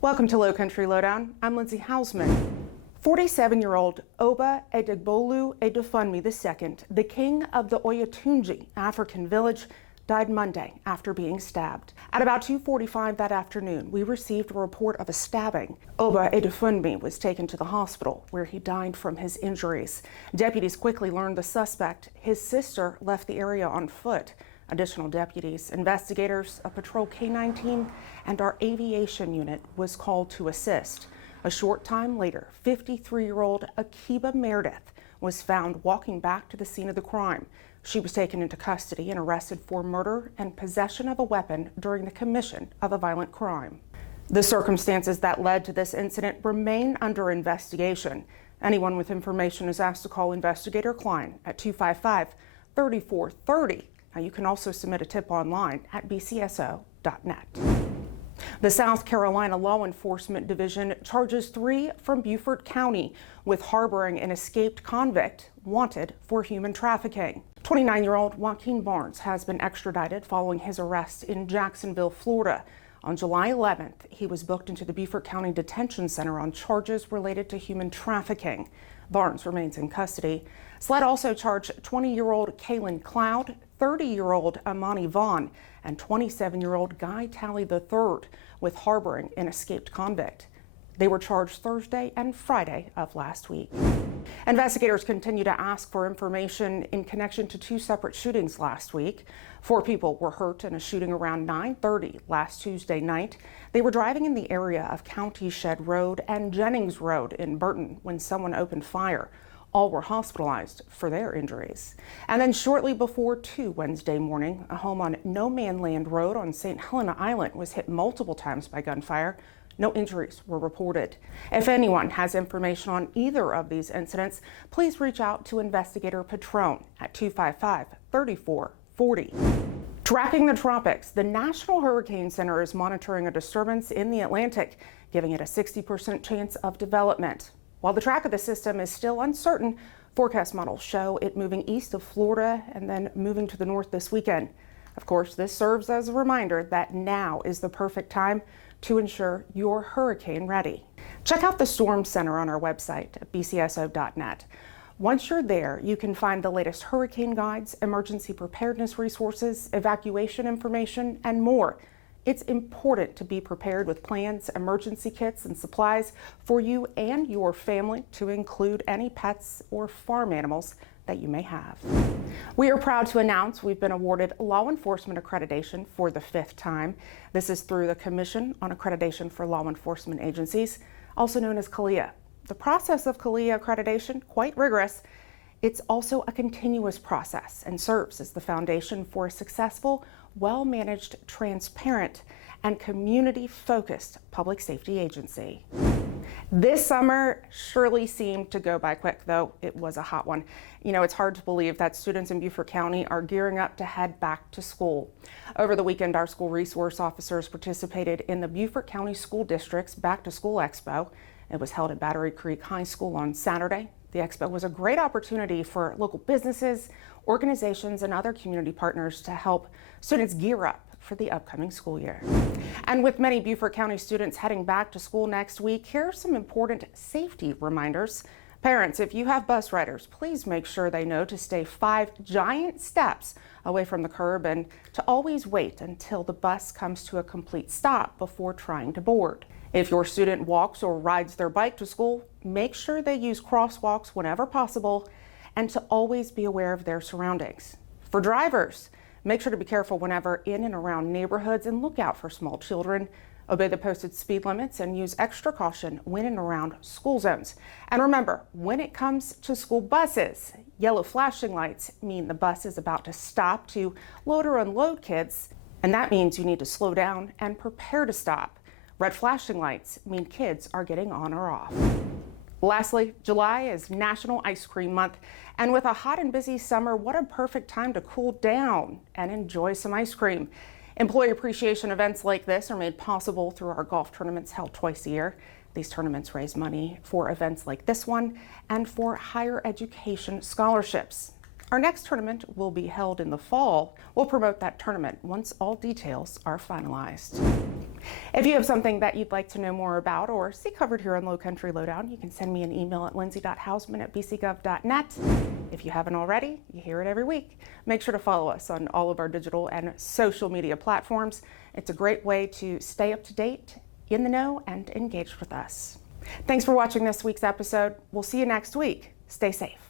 Welcome to Lowcountry Lowdown. I'm Lindsay Hausman. 47-year-old Oba Edegbolu Edefunmi II, the king of the Oyotunji African Village, died Monday after being stabbed. At about 2:45 that afternoon, we received a report of a stabbing. Oba Edefunmi was taken to the hospital where he died from his injuries. Deputies quickly learned the suspect, his sister, left the area on foot. Additional deputies, investigators, a patrol K-9 team, and our aviation unit was called to assist. A short time later, 53-year-old Akiba Meredith was found walking back to the scene of the crime. She was taken into custody and arrested for murder and possession of a weapon during the commission of a violent crime. The circumstances that led to this incident remain under investigation. Anyone with information is asked to call Investigator Klein at 255-3430. Now, you can also submit a tip online at bcso.net. The South Carolina Law Enforcement Division charges 3 from Beaufort County with harboring an escaped convict wanted for human trafficking. 29-year-old Joaquin Barnes has been extradited following his arrest in Jacksonville, Florida. On July 11th, he was booked into the Beaufort County Detention Center on charges related to human trafficking. Barnes remains in custody. SLED also charged 20-year-old Kaylin Cloud, 30-year-old Amani Vaughn, and 27-year-old Guy Talley III with harboring an escaped convict. They were charged Thursday and Friday of last week. Investigators continue to ask for information in connection to 2 separate shootings last week. 4 people were hurt in a shooting around 9:30 last Tuesday night. They were driving in the area of County Shed Road and Jennings Road in Burton when someone opened fire. All were hospitalized for their injuries. And then shortly before 2 Wednesday morning, a home on No Man Land Road on St. Helena Island was hit multiple times by gunfire. No injuries were reported. If anyone has information on either of these incidents, please reach out to Investigator Patron at 255-3440. Tracking the tropics, the National Hurricane Center is monitoring a disturbance in the Atlantic, giving it a 60% chance of development. While the track of the system is still uncertain, forecast models show it moving east of Florida and then moving to the north this weekend. Of course, this serves as a reminder that now is the perfect time to ensure you're hurricane ready. Check out the Storm Center on our website at bcso.net. Once you're there, you can find the latest hurricane guides, emergency preparedness resources, evacuation information, and more. It's important to be prepared with plans, emergency kits, and supplies for you and your family, to include any pets or farm animals that you may have. We are proud to announce we've been awarded Law Enforcement Accreditation for the 5th time. This is through the Commission on Accreditation for Law Enforcement Agencies, also known as CALEA. The process of CALEA accreditation, quite rigorous. It's also a continuous process and serves as the foundation for a successful, well-managed, transparent, and community-focused public safety agency. This summer surely seemed to go by quick, though it was a hot one. You know, it's hard to believe that students in Beaufort County are gearing up to head back to school. Over the weekend, our school resource officers participated in the Beaufort County School District's Back to School Expo. It was held at Battery Creek High School on Saturday. The expo was a great opportunity for local businesses, organizations, and other community partners to help students gear up for the upcoming school year. And with many Beaufort County students heading back to school next week, here are some important safety reminders. Parents, if you have bus riders, please make sure they know to stay 5 giant steps away from the curb and to always wait until the bus comes to a complete stop before trying to board. If your student walks or rides their bike to school, make sure they use crosswalks whenever possible and to always be aware of their surroundings. For drivers, make sure to be careful whenever in and around neighborhoods and look out for small children. Obey the posted speed limits and use extra caution when and around school zones. And remember, when it comes to school buses, yellow flashing lights mean the bus is about to stop to load or unload kids, and that means you need to slow down and prepare to stop. Red flashing lights mean kids are getting on or off. Lastly, July is National Ice Cream Month, and with a hot and busy summer, what a perfect time to cool down and enjoy some ice cream. Employee appreciation events like this are made possible through our golf tournaments held twice a year. These tournaments raise money for events like this one and for higher education scholarships. Our next tournament will be held in the fall. We'll promote that tournament once all details are finalized. If you have something that you'd like to know more about or see covered here on Lowcountry Lowdown, you can send me an email at lindsay.hausman@bcgov.net. If you haven't already, you hear it every week. Make sure to follow us on all of our digital and social media platforms. It's a great way to stay up to date, in the know, and engaged with us. Thanks for watching this week's episode. We'll see you next week. Stay safe.